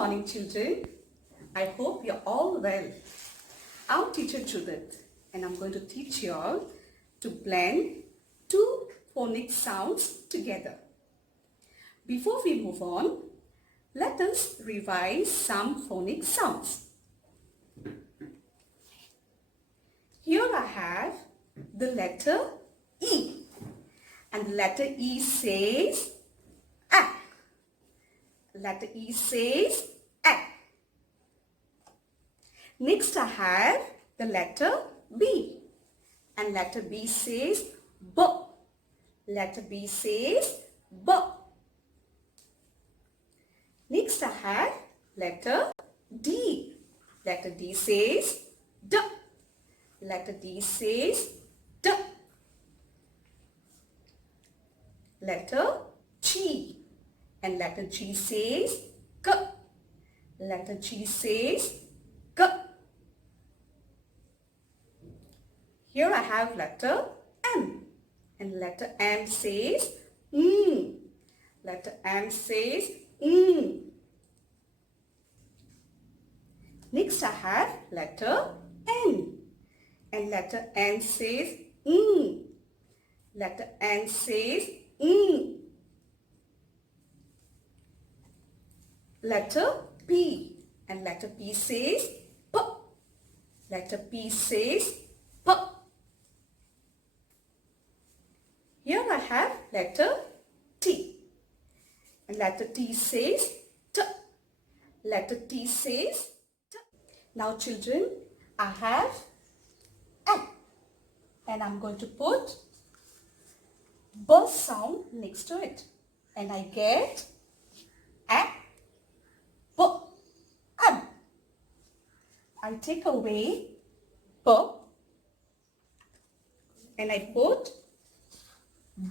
morning, children. I hope you're all well. I'm teacher Judith and I'm going to teach you all to blend two phonic sounds together. Before we move on, let us revise some phonic sounds. Here I have the letter E, and the letter E says A. Letter E says A. Next I have the letter B, and letter B says B. Letter B says B. Next I have letter D. Letter D says D. Letter D says D. Letter G, and letter G says G. Letter G says G. Here I have letter M, and letter M says M. Letter M says M. Next I have letter N, and letter N says N. Letter N says N. Letter P, and letter P says P. Letter P says P. Here I have letter T, and letter T says T. Letter T says T. Now children, I have A, and I'm going to put B sound next to it, and I get A, B, ab. I take away B, and I put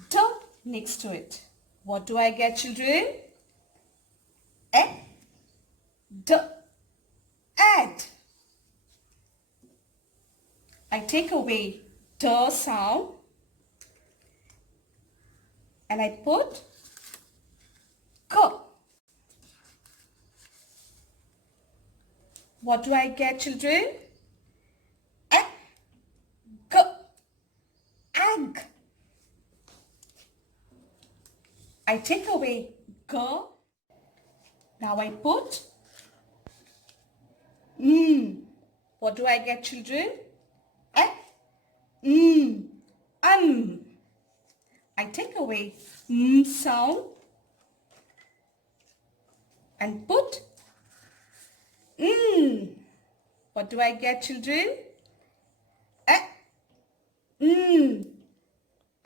D next to it. What do I get, children? A, D, add. I take away D sound, and I put K. What do I get, children? A, G, ag. I take away G. Now I put M. What do I get, children? A, M. I take away M sound and put N. What do I get, children? A, N.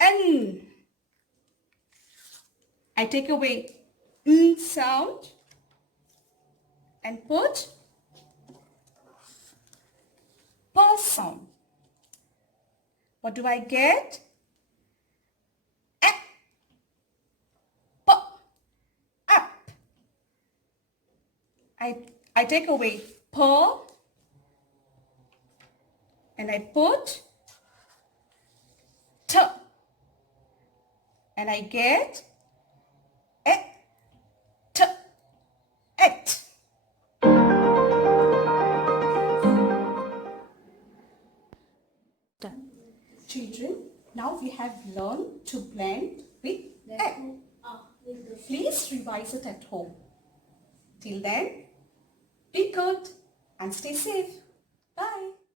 N. I take away N sound and put P sound. What do I get? A, P, up. I take away P and I put T, and I get A, T, et. Children, now we have learned to blend with A. Please revise it at home. Till then, be good and stay safe.